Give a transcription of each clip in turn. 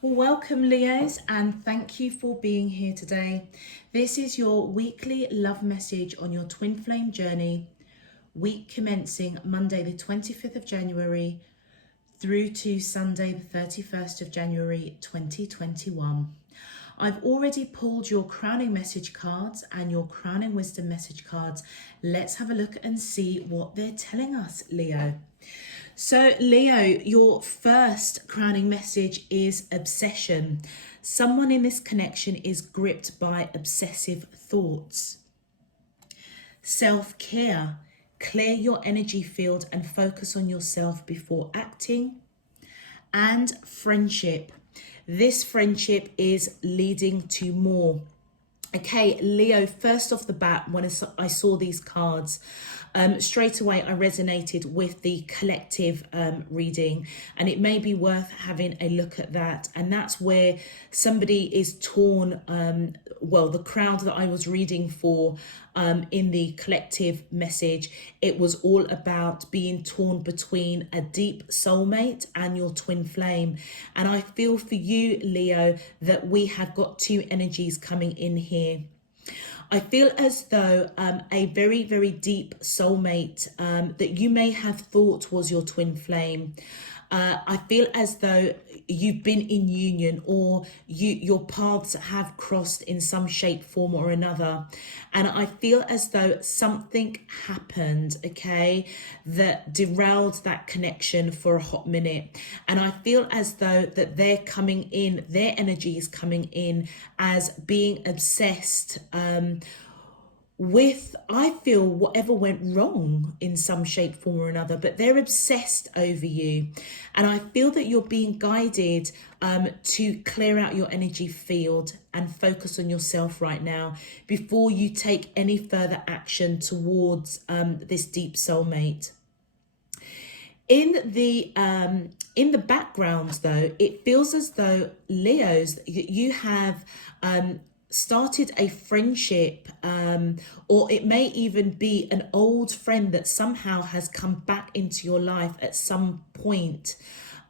Well, welcome, Leos, and thank you for being here today. This is your weekly love message on your twin flame journey, week commencing Monday, the 25th of January, through to Sunday, the 31st of January 2021. I've already pulled your crowning message cards and your crowning wisdom message cards. Let's have a look and see what they're telling us, Leo. So, Leo, your first crowning message is obsession. Someone in this connection is gripped by obsessive thoughts. Self-care. Clear your energy field and focus on yourself before acting. And friendship. This friendship is leading to more. Okay, Leo, first off the bat, when I saw these cards, straight away I resonated with the collective reading, and it may be worth having a look at that. And that's where somebody is torn, the crowd that I was reading for in the collective message, it was all about being torn between a deep soulmate and your twin flame. And I feel for you, Leo, that we have got two energies coming in here. I feel as though a very, very deep soulmate that you may have thought was your twin flame. I feel as though you've been in union, or your paths have crossed in some shape, form or another. And I feel as though something happened, okay, that derailed that connection for a hot minute. And I feel as though that they're coming in, their energy is coming in as being obsessed with, I feel, whatever went wrong in some shape, form or another, but they're obsessed over you. And I feel that you're being guided to clear out your energy field and focus on yourself right now before you take any further action towards this deep soulmate. In the background, though, it feels as though, Leos, you have started a friendship, or it may even be an old friend that somehow has come back into your life at some point.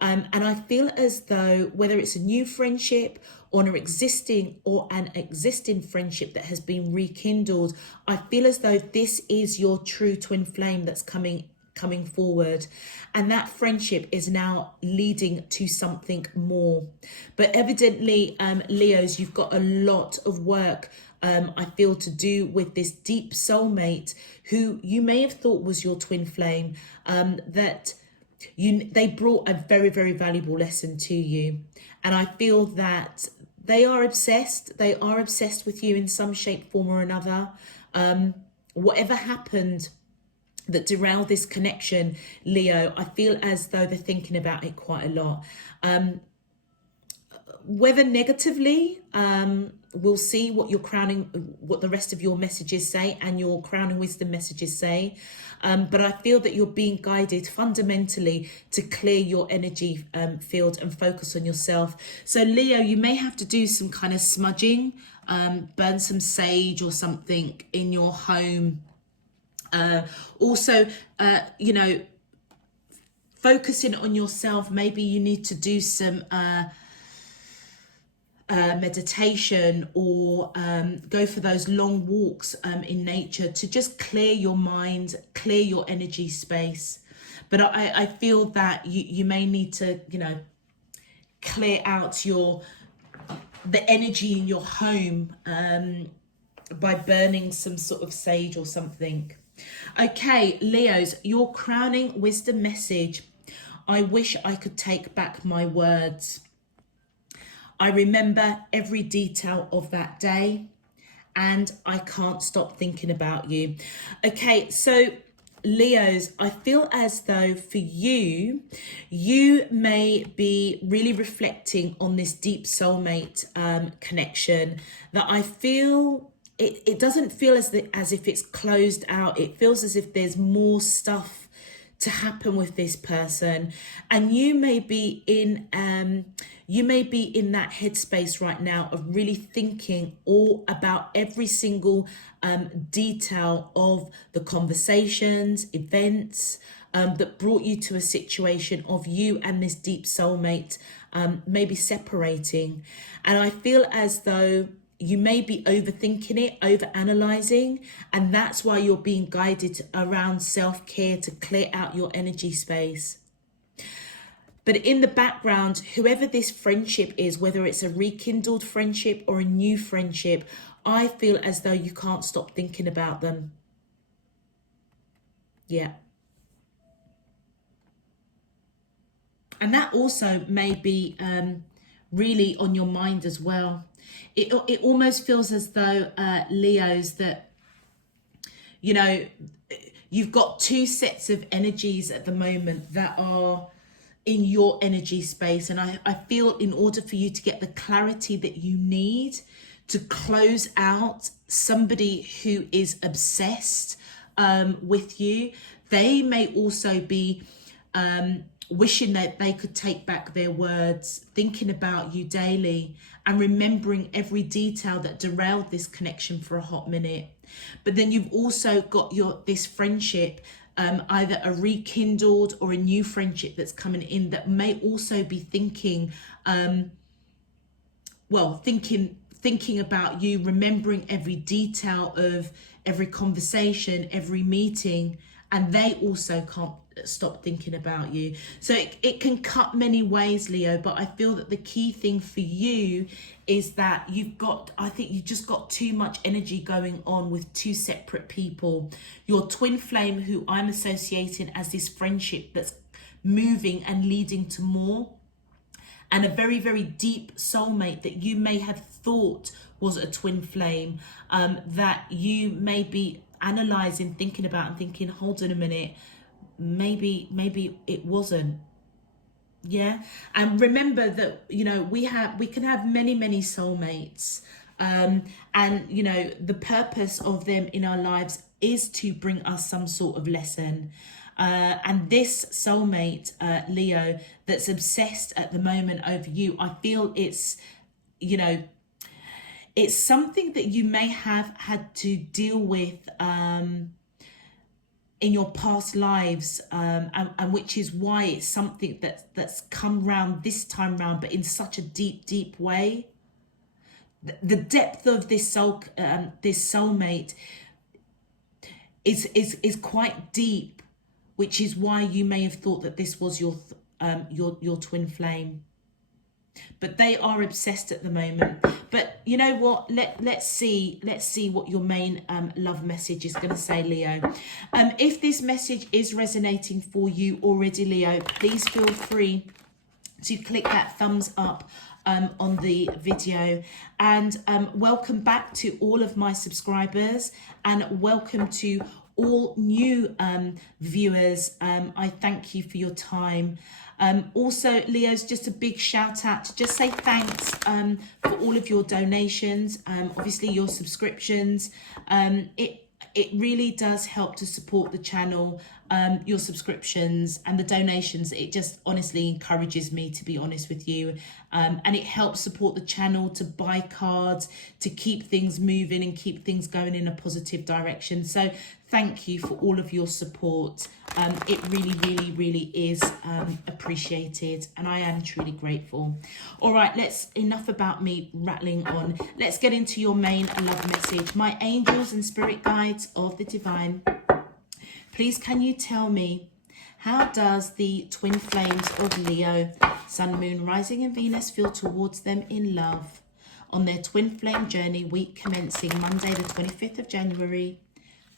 And I feel as though whether it's a new friendship or an existing friendship that has been rekindled, I feel as though this is your true twin flame that's coming forward, and that friendship is now leading to something more. But evidently, Leos, you've got a lot of work I feel to do with this deep soulmate who you may have thought was your twin flame, that they brought a very, very valuable lesson to you. And I feel that they are obsessed with you in some shape, form or another. Whatever happened that derailed this connection, Leo, I feel as though they're thinking about it quite a lot. Whether negatively, we'll see what what the rest of your messages say and your crowning wisdom messages say. But I feel that you're being guided fundamentally to clear your energy field and focus on yourself. So Leo, you may have to do some kind of smudging, burn some sage or something in your home. Also, focusing on yourself, maybe you need to do some meditation, or go for those long walks in nature to just clear your mind, clear your energy space. But I feel that you may need to, clear out the energy in your home by burning some sort of sage or something. Okay, Leos, your crowning wisdom message. I wish I could take back my words. I remember every detail of that day, and I can't stop thinking about you. Okay, so Leos, I feel as though for you may be really reflecting on this deep soulmate connection that I feel it doesn't feel as if it's closed out. It feels as if there's more stuff to happen with this person, and you may be in that headspace right now of really thinking all about every single detail of the conversations, events that brought you to a situation of you and this deep soulmate maybe separating. And I feel as though you may be overthinking it, over-analyzing, and that's why you're being guided around self-care to clear out your energy space. But in the background, whoever this friendship is, whether it's a rekindled friendship or a new friendship, I feel as though you can't stop thinking about them. Yeah. And that also may be really on your mind as well. It almost feels as though, Leos, that, you know, you've got two sets of energies at the moment that are in your energy space. And I feel in order for you to get the clarity that you need to close out somebody who is obsessed with you, they may also be wishing that they could take back their words, thinking about you daily and remembering every detail that derailed this connection for a hot minute. But then you've also got this friendship, either a rekindled or a new friendship that's coming in, that may also be thinking, thinking about you, remembering every detail of every conversation, every meeting, and they also can't stop thinking about you. So it can cut many ways, Leo, but I feel that the key thing for you is that I think you've just got too much energy going on with two separate people. Your twin flame, who I'm associating as this friendship that's moving and leading to more, and a very, very deep soulmate that you may have thought was a twin flame, that you may be analysing, thinking about and thinking, hold on a minute, maybe it wasn't. Yeah. And remember that, you know, we can have many soulmates, and you know, the purpose of them in our lives is to bring us some sort of lesson. And this soulmate, Leo, that's obsessed at the moment over you, I feel it's, you know, it's something that you may have had to deal with in your past lives, and which is why it's something that's come round this time round, but in such a deep way. The depth of this soulmate is quite deep, which is why you may have thought that this was your twin flame. But they are obsessed at the moment. But you know what? Let's see what your main love message is going to say, Leo. If this message is resonating for you already, Leo, please feel free to click that thumbs up on the video. And welcome back to all of my subscribers, and welcome to all new viewers. I thank you for your time. Also, Leo's, just a big shout out to just say thanks for all of your donations, obviously your subscriptions. It really does help to support the channel, your subscriptions and the donations. It just honestly encourages me, to be honest with you, and it helps support the channel to buy cards, to keep things moving and keep things going in a positive direction. So thank you for all of your support. It really is appreciated, and I am truly grateful. All right, enough about me rattling on. Let's get into your main love message. My angels and spirit guides of the divine, please can you tell me, how does the twin flames of Leo, Sun, Moon, Rising and Venus feel towards them in love on their twin flame journey, week commencing Monday the 25th of January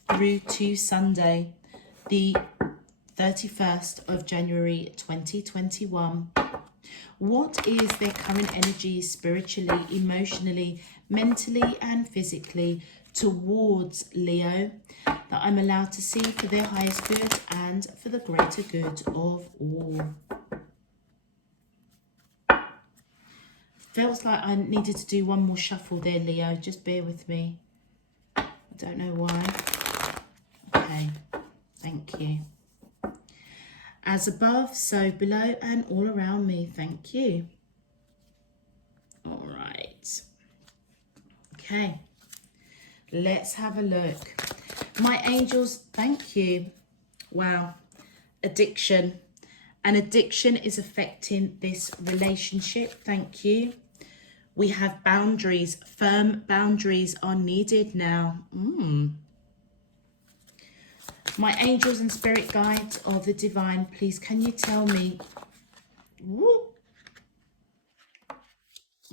through to Sunday the 31st of January 2021? What is their current energy spiritually, emotionally, mentally and physically towards Leo, that I'm allowed to see for their highest good and for the greater good of all? Feels like I needed to do one more shuffle there, Leo. Just bear with me. I don't know why. Okay, thank you. As above, so below and all around me. Thank you. All right. Okay. Let's have a look. My angels, thank you. Wow. Addiction. An addiction is affecting this relationship. Thank you. We have boundaries. Firm boundaries are needed now. My angels and spirit guides of the divine, please can you tell me? Woo.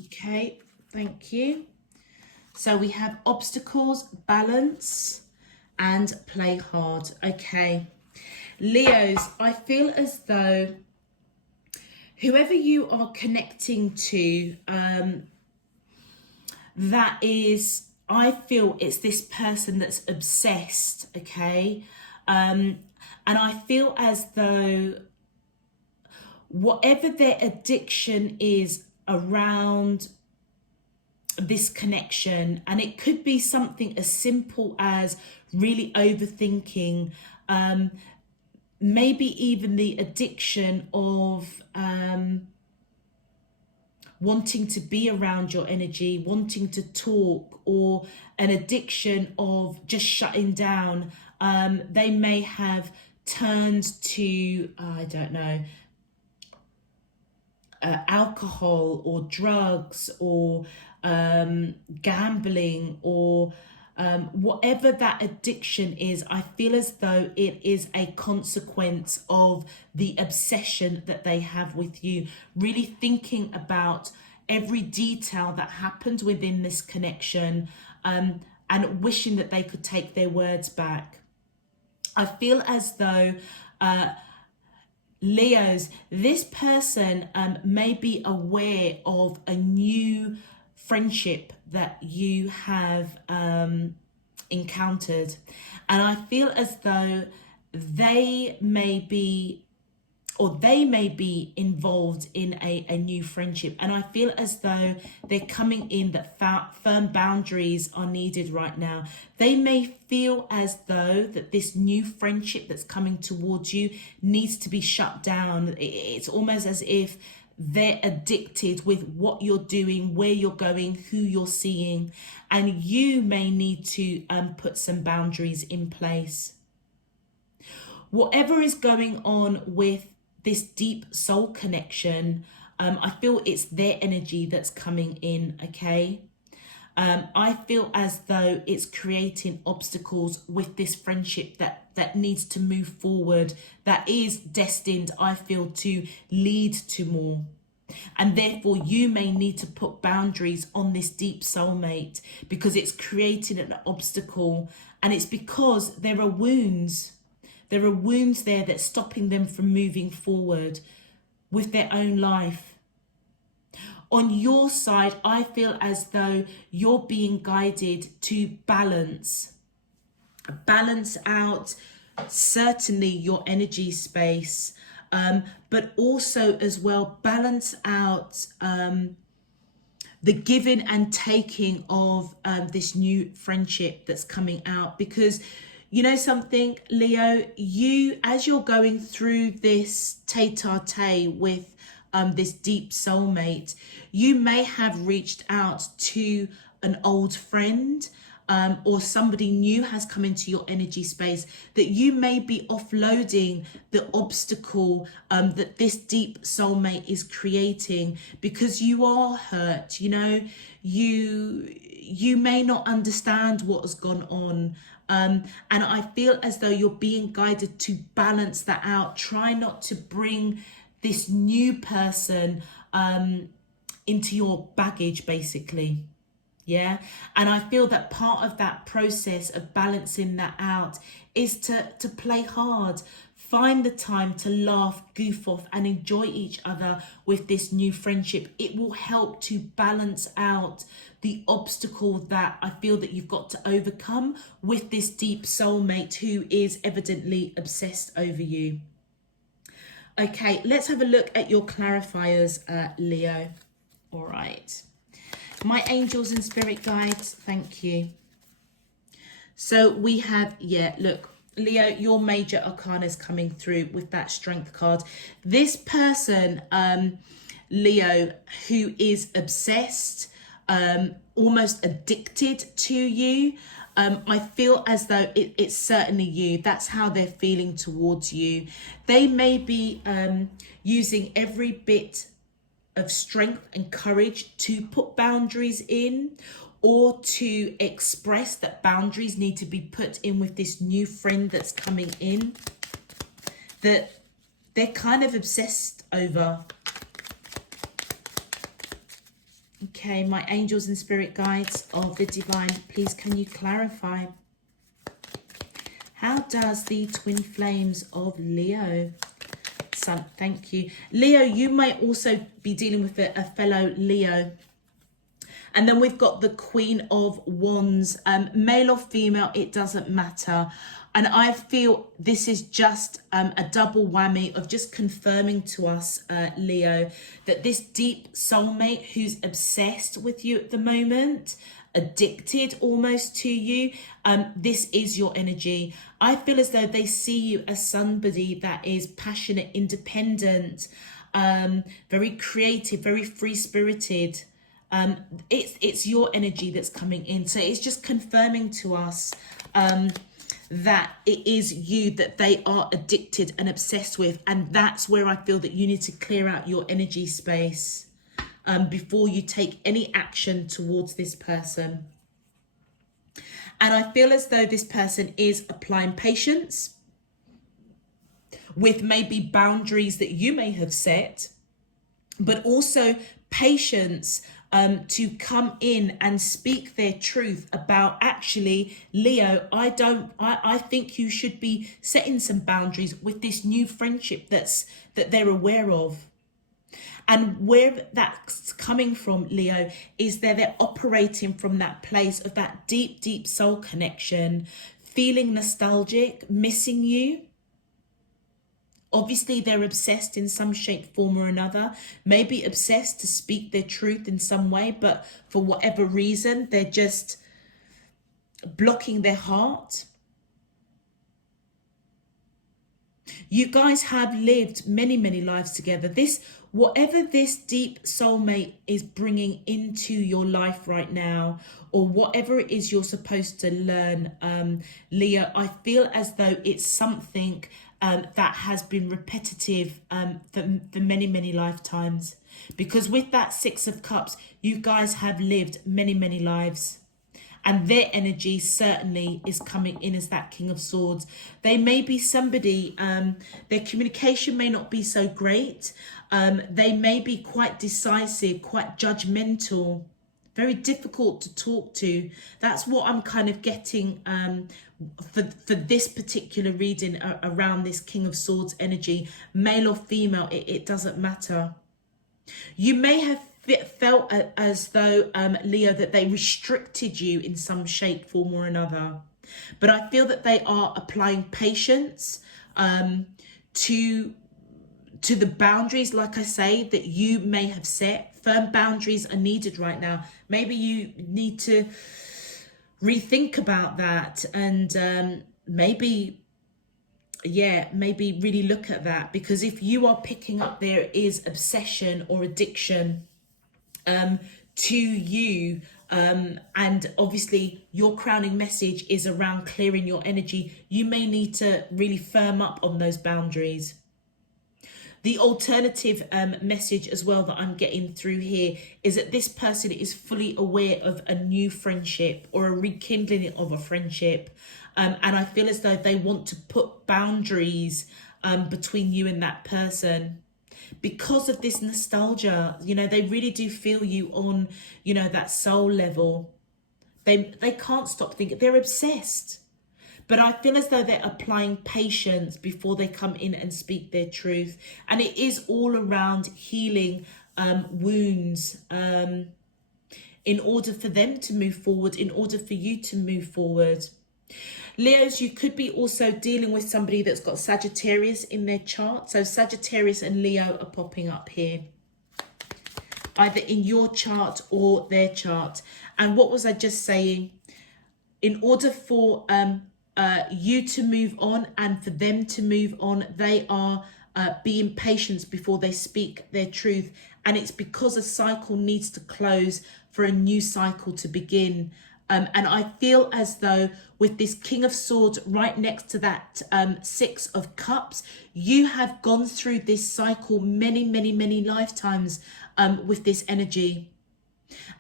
Okay, thank you. So we have obstacles, balance, and play hard. Okay. Leos, I feel as though whoever you are connecting to, that is, I feel it's this person that's obsessed, okay? And I feel as though whatever their addiction is around this connection, and it could be something as simple as really overthinking, maybe even the addiction of wanting to be around your energy, wanting to talk, or an addiction of just shutting down. They may have turned to, I don't know, alcohol or drugs or gambling or whatever that addiction is. I feel as though it is a consequence of the obsession that they have with you, really thinking about every detail that happened within this connection, and wishing that they could take their words back. I feel as though Leos, this person may be aware of a new friendship that you have encountered, and I feel as though they may be involved in a new friendship, and I feel as though they're coming in that firm boundaries are needed right now. They may feel as though that this new friendship that's coming towards you needs to be shut down. It's almost as if they're addicted with what you're doing, where you're going, who you're seeing, and you may need to put some boundaries in place. Whatever is going on with this deep soul connection, I feel it's their energy that's coming in, okay? I feel as though it's creating obstacles with this friendship that needs to move forward, that is destined, I feel, to lead to more. And therefore you may need to put boundaries on this deep soulmate because it's creating an obstacle, and it's because there are wounds. There are wounds there that's stopping them from moving forward with their own life. On your side, I feel as though you're being guided to balance out certainly your energy space, but also as well balance out the giving and taking of this new friendship that's coming out. Because you know something, Leo, you, as you're going through this tete-a-tete with this deep soulmate, you may have reached out to an old friend, or somebody new has come into your energy space, that you may be offloading the obstacle that this deep soulmate is creating, because you are hurt. You know, you may not understand what has gone on. And I feel as though you're being guided to balance that out. Try not to bring this new person into your baggage, basically. Yeah. And I feel that part of that process of balancing that out is to play hard. Find the time to laugh, goof off, and enjoy each other with this new friendship. It will help to balance out the obstacle that I feel that you've got to overcome with this deep soulmate who is evidently obsessed over you. Okay, let's have a look at your clarifiers, Leo. All right. My angels and spirit guides, thank you. So we have, yeah, look, Leo, your major arcana is coming through with that strength card. This person, Leo, who is obsessed, almost addicted to you, I feel as though it's certainly you. That's how they're feeling towards you. They may be using every bit of strength and courage to put boundaries in, or to express that boundaries need to be put in with this new friend that's coming in, that they're kind of obsessed over. Okay, my angels and spirit guides of the divine, please can you clarify? How does the twin flames of Leo? Son, thank you. Leo, you may also be dealing with a fellow Leo. And then we've got the Queen of Wands, male or female, it doesn't matter. And I feel this is just a double whammy of just confirming to us, Leo, that this deep soulmate who's obsessed with you at the moment, addicted almost to you, this is your energy. I feel as though they see you as somebody that is passionate, independent, very creative, very free-spirited. It's your energy that's coming in. So it's just confirming to us that it is you that they are addicted and obsessed with. And that's where I feel that you need to clear out your energy space before you take any action towards this person. And I feel as though this person is applying patience with maybe boundaries that you may have set, but also patience to come in and speak their truth about, actually, Leo, I think you should be setting some boundaries with this new friendship that they're aware of. And where that's coming from, Leo, is they're operating from that place of that deep, deep soul connection, feeling nostalgic, missing you. Obviously, they're obsessed in some shape, form or another, maybe obsessed to speak their truth in some way, but for whatever reason, they're just blocking their heart. You guys have lived many, many lives together. Whatever this deep soulmate is bringing into your life right now, or whatever it is you're supposed to learn, Leo, I feel as though it's something that has been repetitive for many, many lifetimes. Because with that Six of Cups, you guys have lived many, many lives. And their energy certainly is coming in as that King of Swords. They may be somebody, their communication may not be so great. They may be quite decisive, quite judgmental, very difficult to talk to. That's what I'm kind of getting for this particular reading around this King of Swords energy. Male or female, it doesn't matter. You may have felt as though, Leo, that they restricted you in some shape, form or another. But I feel that they are applying patience to the boundaries, like I say, that you may have set. Firm boundaries are needed right now. Maybe you need to rethink about that and maybe really look at that. Because if you are picking up there is obsession or addiction to you, and obviously your crowning message is around clearing your energy, you may need to really firm up on those boundaries. The alternative message as well that I'm getting through here is that this person is fully aware of a new friendship or a rekindling of a friendship. And I feel as though they want to put boundaries between you and that person. Because of this nostalgia, they really do feel you on, that soul level. They can't stop thinking. They're obsessed. But I feel as though they're applying patience before they come in and speak their truth. And it is all around healing wounds in order for them to move forward, in order for you to move forward. Leos, you could be also dealing with somebody that's got Sagittarius in their chart. So Sagittarius and Leo are popping up here, either in your chart or their chart. And what was I just saying? In order for you to move on and for them to move on, they are being patient before they speak their truth. And it's because a cycle needs to close for a new cycle to begin. And I feel as though with this King of Swords right next to that Six of Cups, you have gone through this cycle many, many, many lifetimes with this energy.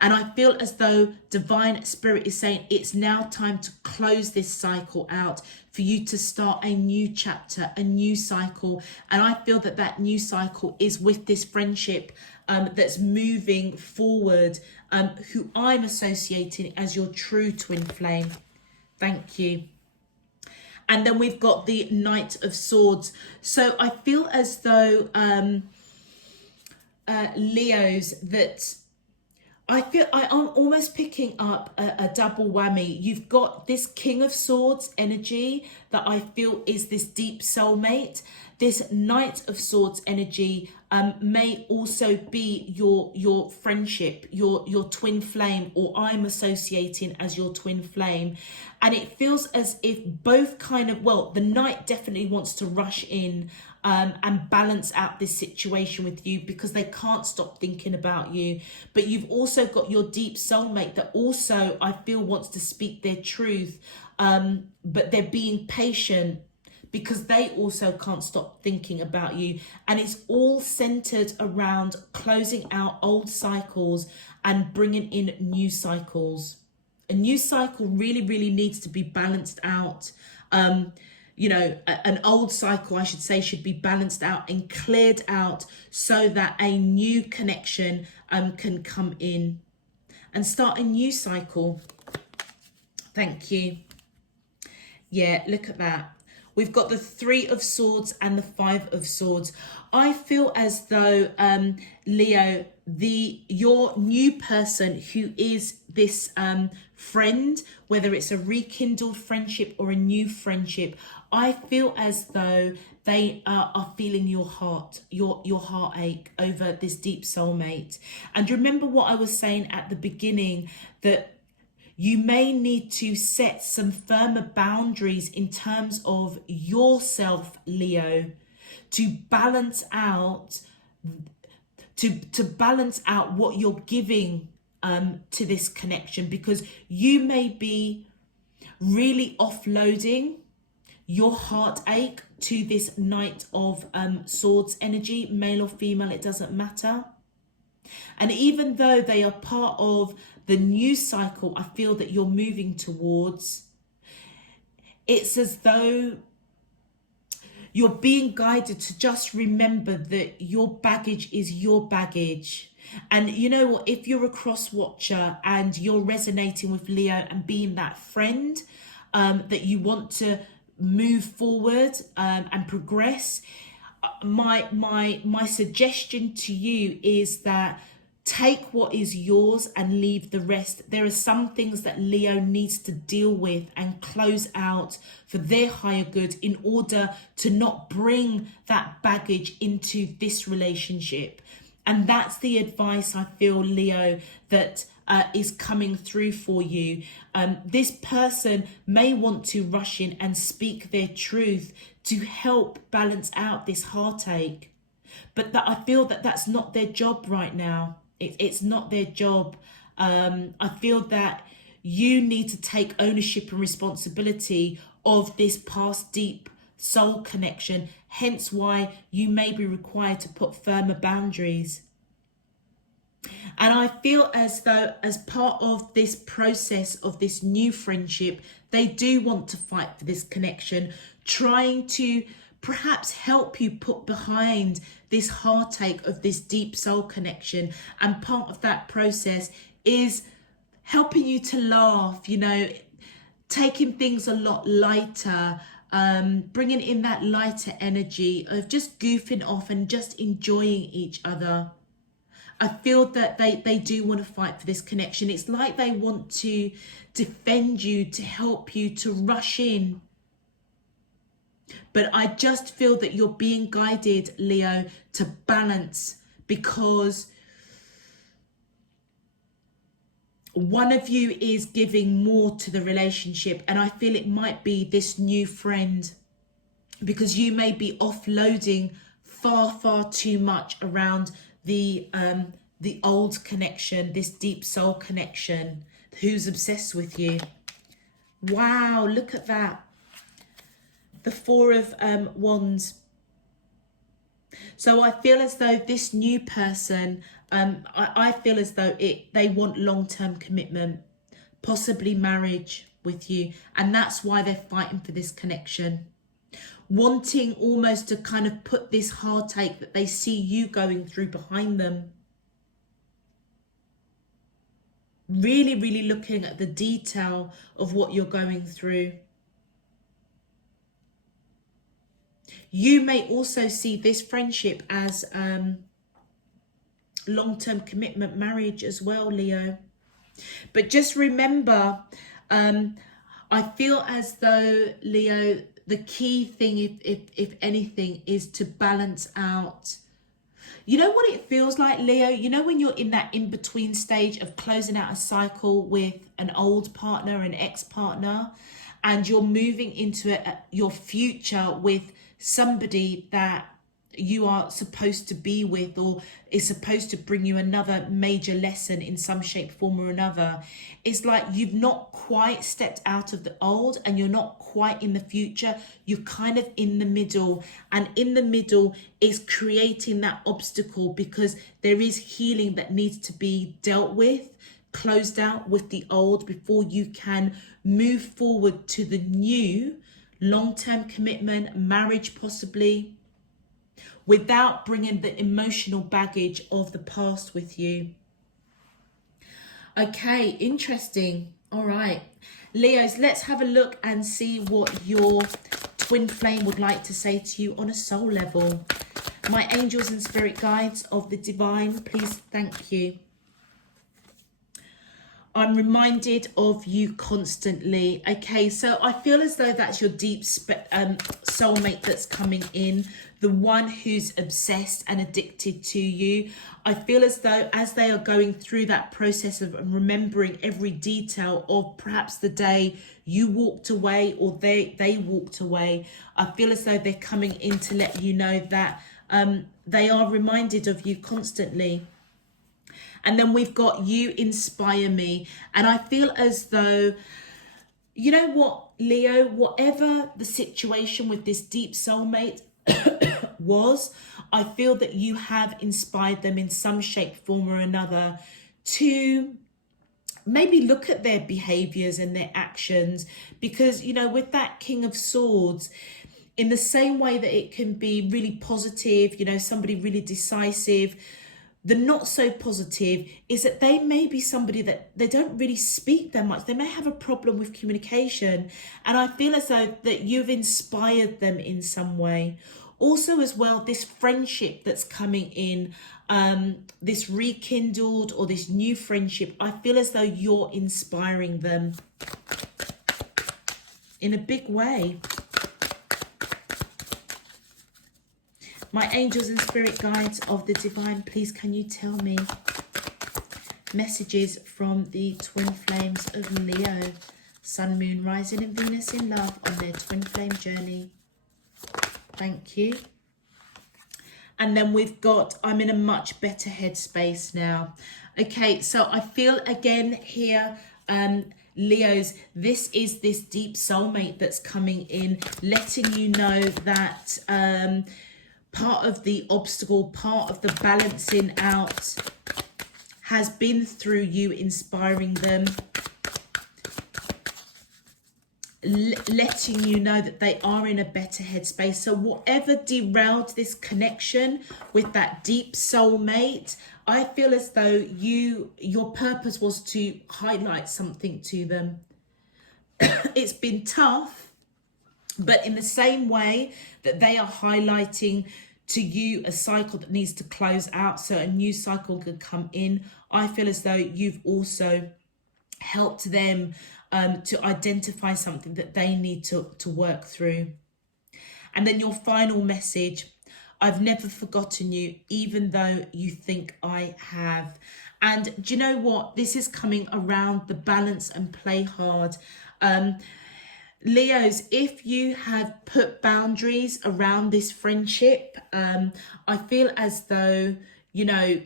And I feel as though Divine Spirit is saying it's now time to close this cycle out, for you to start a new chapter, a new cycle. And I feel that that new cycle is with this friendship that's moving forward, who I'm associating as your true twin flame. Thank you. And then we've got the Knight of Swords. So I feel as though Leos, that I'm almost picking up a double whammy. You've got this King of Swords energy that I feel is this deep soulmate. This Knight of Swords energy may also be your friendship, your twin flame, or I'm associating as your twin flame. And it feels as if both kind of, well, the Knight definitely wants to rush in and balance out this situation with you, because they can't stop thinking about you. But you've also got your deep soulmate that also, I feel, wants to speak their truth, but they're being patient because they also can't stop thinking about you. And it's all centered around closing out old cycles and bringing in new cycles. A new cycle really, really needs to be balanced out. You know, an old cycle, I should say, should be balanced out and cleared out so that a new connection can come in and start a new cycle. Thank you. Yeah, look at that. We've got the Three of Swords and the Five of Swords. I feel as though, Leo, your new person who is this friend, whether it's a rekindled friendship or a new friendship, I feel as though they are feeling your heart, your heartache over this deep soulmate. And remember what I was saying at the beginning, that you may need to set some firmer boundaries in terms of yourself, Leo, to balance out balance out what you're giving to this connection, because you may be really offloading your heartache to this Knight of Swords energy, male or female, it doesn't matter. And even though they are part of the new cycle I feel that you're moving towards, it's as though you're being guided to just remember that your baggage is your baggage. And you know what, if you're a cross watcher and you're resonating with Leo and being that friend that you want to move forward and progress, my suggestion to you is that take what is yours and leave the rest. There are some things that Leo needs to deal with and close out for their higher good in order to not bring that baggage into this relationship. And that's the advice I feel, Leo, that is coming through for you. This person may want to rush in and speak their truth to help balance out this heartache. But that I feel that that's not their job right now. It's not their job. I feel that you need to take ownership and responsibility of this past deep soul connection, hence why you may be required to put firmer boundaries. And I feel as though as part of this process of this new friendship, they do want to fight for this connection, trying to perhaps help you put behind this heartache of this deep soul connection. And part of that process is helping you to laugh, you know, taking things a lot lighter, bringing in that lighter energy of just goofing off and just enjoying each other. I feel that they do want to fight for this connection. It's like they want to defend you, to help you, to rush in. But I just feel that you're being guided, Leo, to balance, because one of you is giving more to the relationship, and I feel it might be this new friend, because you may be offloading far too much around the old connection, this deep soul connection. who's obsessed with you. Wow, look at that. The Four of Wands. So I feel as though this new person, I feel as though they want long-term commitment, possibly marriage with you. And that's why they're fighting for this connection. Wanting almost to kind of put this heartache that they see you going through behind them. Really, really looking at the detail of what you're going through. You may also see this friendship as long-term commitment, marriage as well, Leo. But just remember, I feel as though, Leo, the key thing, if anything, is to balance out. You know what it feels like, Leo? You know when you're in that in-between stage of closing out a cycle with an old partner, an ex-partner, and you're moving into your future with somebody that you are supposed to be with, or is supposed to bring you another major lesson in some shape, form or another. It's like you've not quite stepped out of the old and you're not quite in the future. You're kind of in the middle, and in the middle is creating that obstacle because there is healing that needs to be dealt with, closed out with the old before you can move forward to the new long-term commitment, marriage possibly, without bringing the emotional baggage of the past with you. Okay, interesting. All right, Leos, let's have a look and see what your twin flame would like to say to you on a soul level. My angels and spirit guides of the divine, please, thank you. I'm reminded of you constantly. Okay, so I feel as though that's your deep soulmate that's coming in, the one who's obsessed and addicted to you. I feel as though as they are going through that process of remembering every detail of perhaps the day you walked away or they walked away, I feel as though they're coming in to let you know that they are reminded of you constantly. And then we've got you inspire me. And I feel as though, you know what, Leo, whatever the situation with this deep soulmate was, I feel that you have inspired them in some shape, form or another to maybe look at their behaviors and their actions. Because, you know, with that King of Swords, in the same way that it can be really positive, you know, somebody really decisive, the not so positive is that they may be somebody that they don't really speak that much. They may have a problem with communication. And I feel as though that you've inspired them in some way. Also as well, this friendship that's coming in, this rekindled or this new friendship, I feel as though you're inspiring them in a big way. My angels and spirit guides of the divine, please can you tell me messages from the twin flames of Leo, Sun, Moon, Rising and Venus in love on their twin flame journey. Thank you. And then we've got, I'm in a much better headspace now. Okay, so I feel again here, Leos, this is this deep soulmate that's coming in, letting you know that part of the obstacle, part of the balancing out has been through you inspiring them, letting you know that they are in a better headspace. So whatever derailed this connection with that deep soulmate, I feel as though your purpose was to highlight something to them. It's been tough, but in the same way that they are highlighting to you a cycle that needs to close out so a new cycle can come in, I feel as though you've also helped them to identify something that they need to work through. And then your final message, I've never forgotten you, even though you think I have. And do you know what? This is coming around the balance and play hard. Leos, if you have put boundaries around this friendship, I feel as though, you know,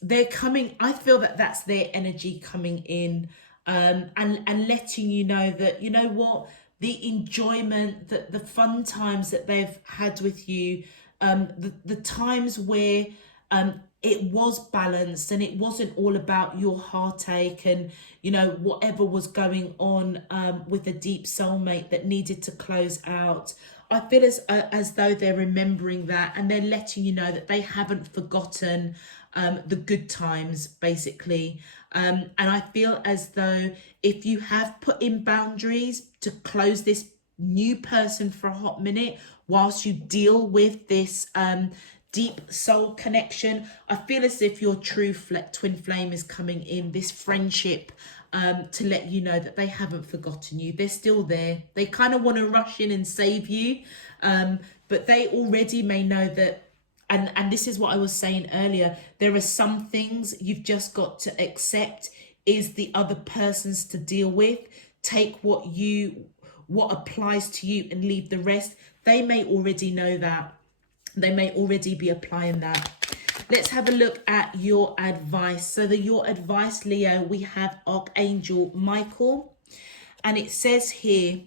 they're coming, I feel that that's their energy coming in. and letting you know that, you know what, the enjoyment, that the fun times that they've had with you, the times where it was balanced and it wasn't all about your heartache and, you know, whatever was going on with a deep soulmate that needed to close out. I feel as though they're remembering that, and they're letting you know that they haven't forgotten the good times, basically. And I feel as though if you have put in boundaries to close this new person for a hot minute whilst you deal with this deep soul connection, I feel as if your true twin flame is coming in, this friendship, to let you know that they haven't forgotten you. They're still there. They kind of want to rush in and save you, but they already may know that. And this is what I was saying earlier. There are some things you've just got to accept is the other person's to deal with. Take what applies to you and leave the rest. They may already know that. They may already be applying that. Let's have a look at your advice. So your advice, Leo, we have Archangel Michael. And it says here,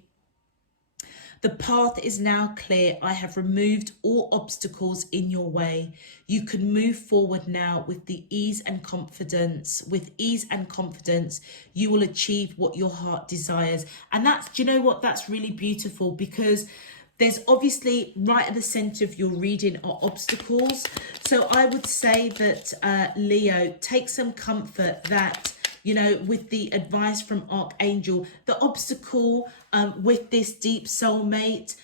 the path is now clear. I have removed all obstacles in your way. You can move forward now with the ease and confidence. With ease and confidence, you will achieve what your heart desires. And that's, do you know what? That's really beautiful, because there's obviously right at the center of your reading are obstacles. So I would say that, Leo, take some comfort that, you know, with the advice from Archangel, the obstacle with this deep soulmate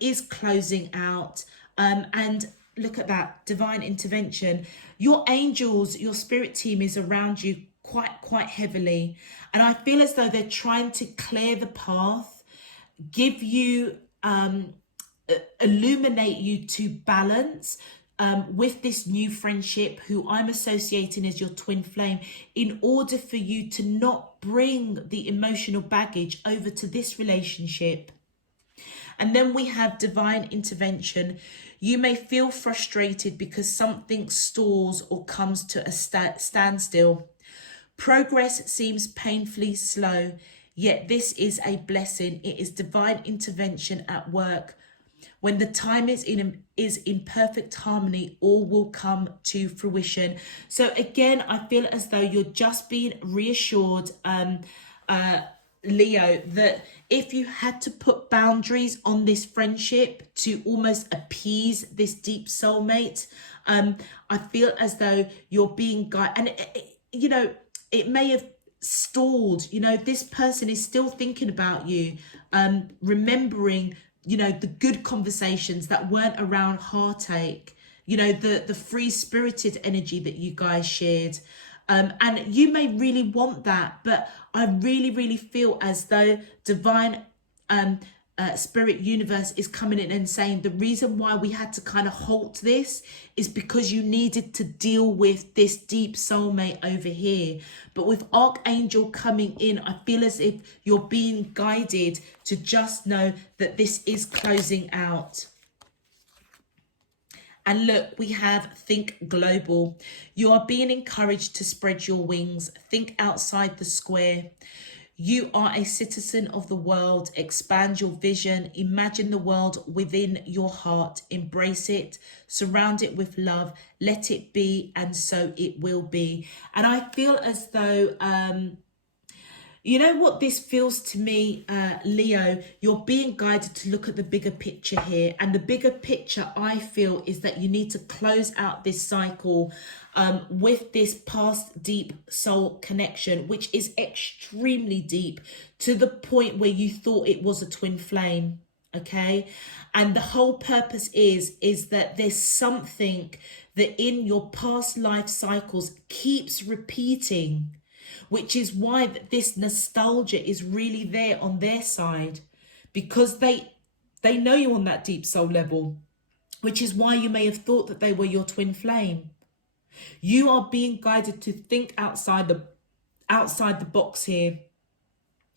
is closing out. And look at that, divine intervention. Your angels, your spirit team is around you quite heavily. And I feel as though they're trying to clear the path, give you, illuminate you to balance, with this new friendship who I'm associating as your twin flame, in order for you to not bring the emotional baggage over to this relationship. And then we have divine intervention. You may feel frustrated because something stalls or comes to a standstill. Progress seems painfully slow, yet this is a blessing. It is divine intervention at work. When the time is in perfect harmony, all will come to fruition. So again, I feel as though you're just being reassured, Leo, that if you had to put boundaries on this friendship to almost appease this deep soulmate, I feel as though you're being guided. And, you know, it may have stalled. You know, this person is still thinking about you, remembering, you know, the good conversations that weren't around heartache, you know, the free-spirited energy that you guys shared. And you may really want that, but I really feel as though divine spirit universe is coming in and saying the reason why we had to kind of halt this is because you needed to deal with this deep soulmate over here. But with Archangel coming in, I feel as if you're being guided to just know that this is closing out. And look, we have think global. You are being encouraged to spread your wings. Think outside the square. You are a citizen of the world. Expand your vision. Imagine the world within your heart. Embrace it. Surround it with love. Let it be, and so it will be. And I feel as though, you know what this feels to me, Leo? You're being guided to look at the bigger picture here. And the bigger picture, I feel, is that you need to close out this cycle with this past deep soul connection, which is extremely deep, to the point where you thought it was a twin flame. Okay. And the whole purpose is that there's something that in your past life cycles keeps repeating, which is why this nostalgia is really there on their side, because they know you on that deep soul level, which is why you may have thought that they were your twin flame. You are being guided to think outside the box here.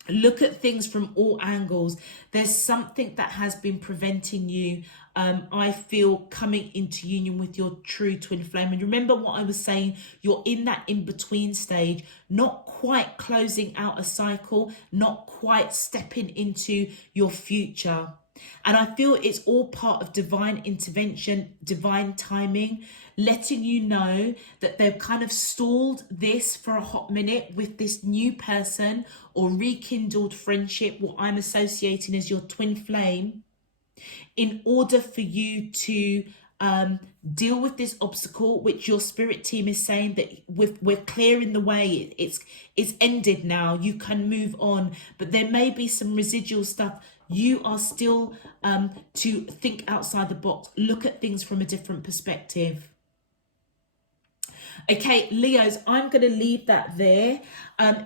Look at things from all angles. There's something that has been preventing you, I feel, coming into union with your true twin flame. And remember what I was saying, you're in that in-between stage, not quite closing out a cycle, not quite stepping into your future. And I feel it's all part of divine intervention, divine timing, letting you know that they've kind of stalled this for a hot minute with this new person or rekindled friendship, what I'm associating as your twin flame, in order for you to deal with this obstacle, which your spirit team is saying that we're clearing the way. It's ended now. You can move on, but there may be some residual stuff. You are still to think outside the box, look at things from a different perspective. Okay, Leos, I'm going to leave that there.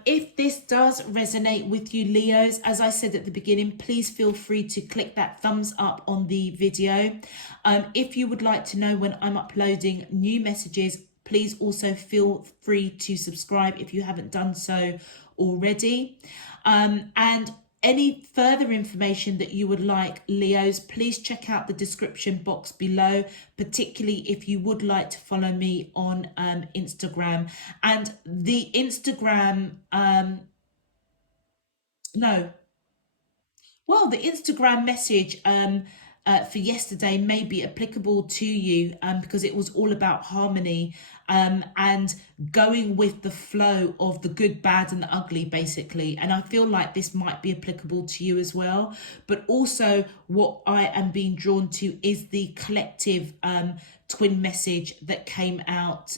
If this does resonate with you, Leos, as I said at the beginning, please feel free to click that thumbs up on the video. If you would like to know when I'm uploading new messages, please also feel free to subscribe if you haven't done so already. And any further information that you would like, Leos, please check out the description box below, particularly if you would like to follow me on Instagram. And the Instagram, no, well, the Instagram message for yesterday may be applicable to you because it was all about harmony and going with the flow of the good, bad, and the ugly, basically. And I feel like this might be applicable to you as well. But also, what I am being drawn to is the collective twin message that came out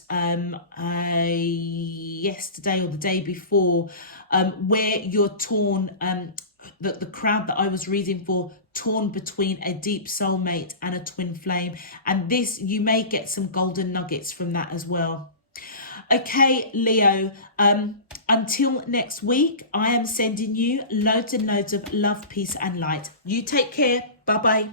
yesterday or the day before, where you're torn. The crowd that I was reading for, torn between a deep soulmate and a twin flame, and this, you may get some golden nuggets from that as well. Okay, Leo, until next week, I am sending you loads and loads of love, peace and light. You take care. Bye bye.